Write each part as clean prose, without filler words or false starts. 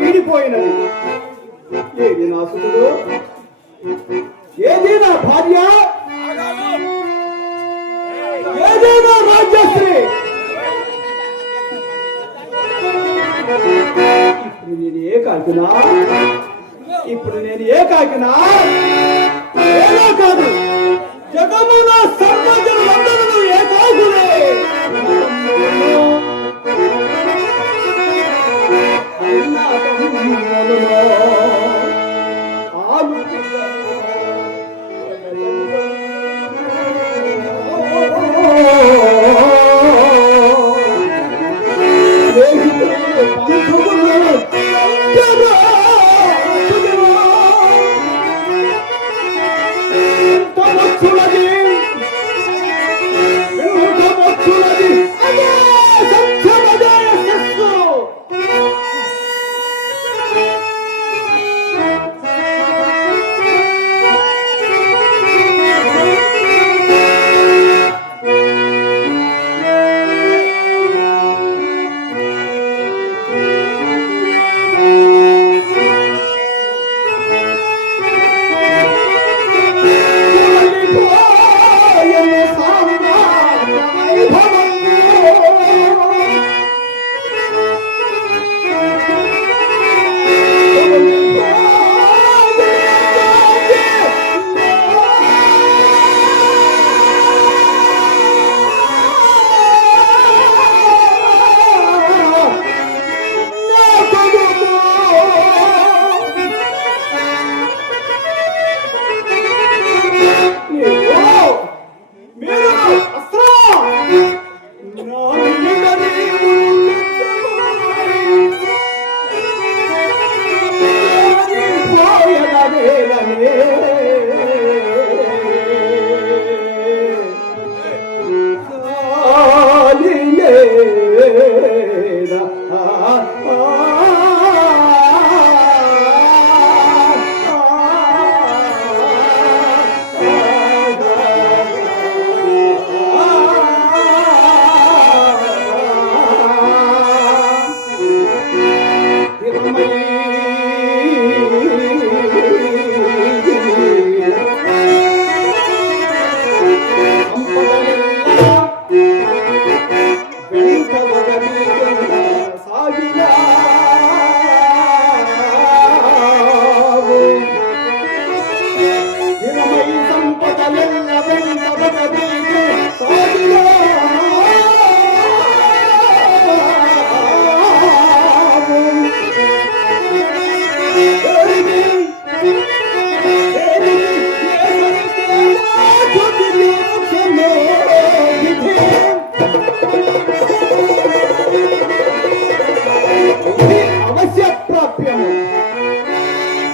వీడిపోయినది ఏది నా సుతుడు, ఏది నా భార్య, ఏది నా రాజ్యశ్రీ. ఇప్పుడు నేను ఏకాకినా ఏదో కాదు, జగమున సర్వజనులందరూ ఏకాకులే.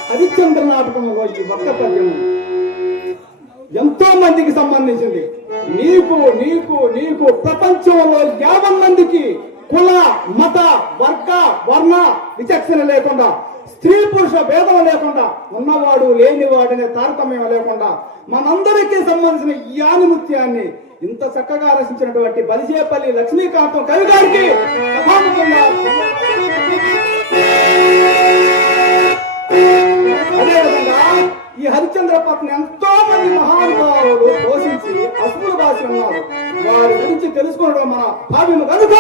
హరిశ్చంద్ర నాటకంలో ఈ ఒక్క పద్యము ఎంతో మందికి సంబంధించింది. నీకు నీకు నీకు ప్రపంచంలో 50 మందికి కుల మత వర్గ వర్ణ విచక్షణ లేకుండా, స్త్రీ పురుష భేదం లేకుండా, ఉన్నవాడు లేనివాడనే తారతమ్యం లేకుండా మనందరికీ సంబంధించిన ఈ ఆనిముత్యాన్ని ఇంత చక్కగా రచించినటువంటి బలిజేపల్లి లక్ష్మీకాంతం కవి గారికి అదేవిధంగా ఈ హరిశ్చంద్ర పత్ని ఎంతో మంది మహానుభావులు పోషించి అసుపులు రాసి ఉన్నారు. వారి గురించి తెలుసుకోవడం మన భావ్యము కనుక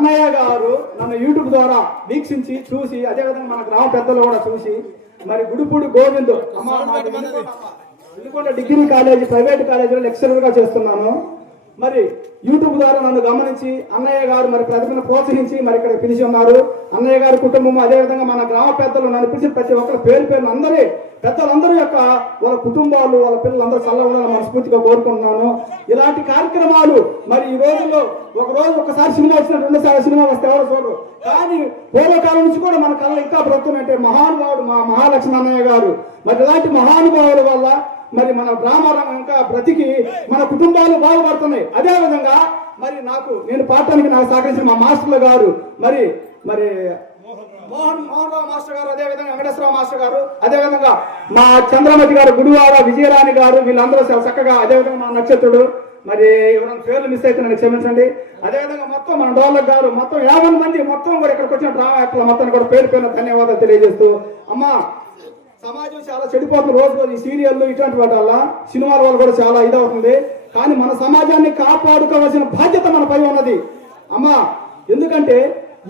అన్నయ్య గారు నన్ను యూట్యూబ్ ద్వారా వీక్షించి చూసి, అదేవిధంగా మన గ్రామ పెద్దలు కూడా చూసి, మరి Gudipudi Govind Vinukonda degree college private కాలేజీలో లెక్చరర్ గా చేస్తున్నాను. మరి యూట్యూబ్ ద్వారా నన్ను గమనించి అన్నయ్య గారు మరి ప్రతిభను ప్రోత్సహించి మరి ఇక్కడ పిలిచి ఉన్నారు. అన్నయ్య గారి కుటుంబం, అదేవిధంగా మన గ్రామ పెద్దలు నన్ను పిలిచిన ప్రతి ఒక్కరు పేరు పేరున అందరి పెద్దలందరూ యొక్క వాళ్ళ కుటుంబాలు, వాళ్ళ పిల్లలందరూ చల్లగా ఉండాలని మనస్ఫూర్తిగా కోరుకుంటున్నాను. ఇలాంటి కార్యక్రమాలు మరి ఈ రోజుల్లో ఒకసారి సినిమా వచ్చిన రెండోసారి సినిమా వస్తే ఎవరు చూడరు, కానీ పూర్వకాలం నుంచి కూడా మన కళ ఇంకా బ్రతుకుతుందంటే మహానుభావుడు మా మహాలక్ష్మి అన్నయ్య గారు. మరి ఇలాంటి మహానుభావుల వల్ల మరి మన గ్రామారంగం ఇంకా బ్రతికి మన కుటుంబాలు బాగుపడుతున్నాయి. అదే విధంగా మరి నేను పాడటానికి నాకు సహకరించిన మా మాస్టర్ల గారు మరి మోహన్ రావు మాస్టర్ గారు, అదేవిధంగా వెంకటేశ్వరరావు మాస్టర్ గారు, అదేవిధంగా మా చంద్రమతి గారు, గుడివాడ విజయరాణి గారు, వీళ్ళందరూ చాలా చక్కగా, అదేవిధంగా మా నక్షత్రుడు, మరి ఎవరైనా పేర్లు మిస్ అయితే నన్ను క్షమించండి. అదేవిధంగా మొత్తం మన డోలక్ గారు, మొత్తం 50 మంది మొత్తం కూడా ఇక్కడికి వచ్చిన డ్రామా యాక్టర్లు మొత్తం కూడా పేరు పేరున ధన్యవాదాలు తెలియజేస్తూ, అమ్మా సమాజం చాలా చెడిపోతుంది రోజు ఈ సీరియల్లు ఇటువంటి వాటి వల్ల, సినిమాల వల్ల కూడా చాలా ఇదవుతుంది. కానీ మన సమాజాన్ని కాపాడుకోవాల్సిన బాధ్యత మన పై ఉన్నది అమ్మా. ఎందుకంటే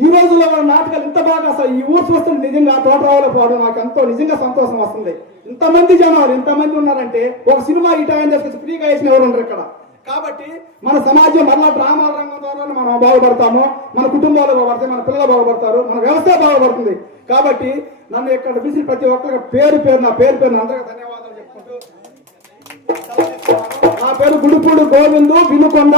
ఈ రోజుల్లో నాటకాలు ఇంత బాగా అసలు ఈ ఊరు చూస్తుంటే నిజంగా తోటరావులో పోవడం నాకు ఎంతో నిజంగా సంతోషం వస్తుంది. ఇంతమంది జనాలు ఇంతమంది ఉన్నారంటే ఒక సినిమా ఈ టైం తీసుకొచ్చి ఫ్రీగా వేసిన ఎవరు ఉండరు ఇక్కడ. కాబట్టి మన సమాజం మళ్ళా డ్రామాల రంగం ద్వారా మనం బాగుపడతాము, మన కుటుంబాలు బాగుపడతాయి, మన పిల్లలు బాగుపడతారు, మన వ్యవస్థ బాగుపడుతుంది. కాబట్టి నన్ను ఇక్కడ పిలిచిన ప్రతి ఒక్కరికి పేరు పేరున అందరికీ ధన్యవాదాలు చెప్పుకుంటూ, నా పేరు గుడిపూడి గోవిందు, వినుకొండ.